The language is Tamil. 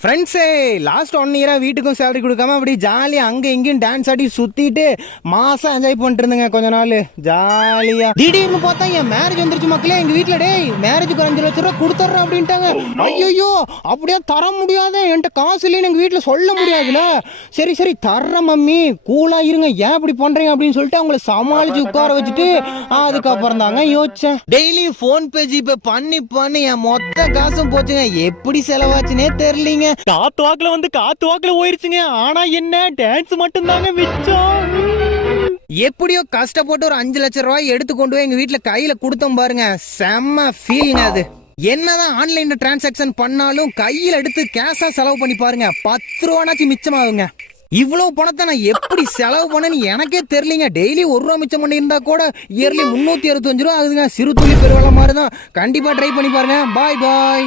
ஃப்ரெண்ட்ஸே லாஸ்ட் ஒன் இயரா வீட்டுக்கும் சேலரி கொடுக்காம அப்படி ஜாலியா அங்க இங்கேயும் டான்ஸ் ஆடி சுத்திட்டு மாசம் என்ஜாய் பண்ணிட்டு இருந்தேங்க கொஞ்ச நாள். ஜாலியா திடீர்னு பார்த்தா என் மேரேஜ் வந்துருச்சு மக்களே எங்க வீட்ல டேய் மேரேஜுக்கு ஒரு அஞ்சு லட்ச ரூபா கொடுத்துட்றேன் அப்படின்ட்டாங்க. ஐயோ அப்படியே தர முடியாத என்கிட்ட காசு இல்லைன்னு எங்க வீட்ல சொல்ல முடியாதுல சரி சரி தர்றேன் மம்மி. கூலா இருங்க. ஏன் இப்படி பண்றீங்க அப்படின்னு சொல்லிட்டு அவங்கள சமாளிச்சு உட்கார வச்சுட்டு அதுக்கப்புறம் தாங்க யோசிச்சேன். டெய்லி ஃபோன் பே ஜிபே பண்ணி பண்ணி என் மொத்த காசும் போச்சுங்க. எப்படி செலவாச்சுனே தெரியலீங்க. காத்து வாக்குல வந்து காத்து வாக்குல போயிருச்சுங்க. ஆனா என்ன டான்ஸ் மட்டும் தாங்க மிச்சம். எப்படியோ கஷ்டப்பட்டு ஒரு அஞ்சு லட்சம் ரூபாய் எடுத்து கொண்டு போய் எங்க வீட்டுல கையில கொடுத்தோம் பாருங்க. செம்ம ஃபீலிங் அது. என்னதான் ஆன்லைன்ல டிரான்சாக்ஷன் பண்ணாலும் கையில எடுத்து கேஷா செலவு பண்ணி பாருங்க. பத்து ரூபானாச்சும் மிச்சமாகுங்க. இவ்வளவு பணத்தை நான் எப்படி செலவு பண்ணேன்னு எனக்கே தெரியலங்க. டெய்லி ஒரு ரூபா மிச்சம் பண்ணியிருந்தா கூட இயர்லி முன்னூத்தி அறுபத்தஞ்சு ரூபா ஆகுதுங்க. சிறு துளி பெருவெள்ள மாதிரி தான். கண்டிப்பா ட்ரை பண்ணி பாருங்க. பாய் பாய்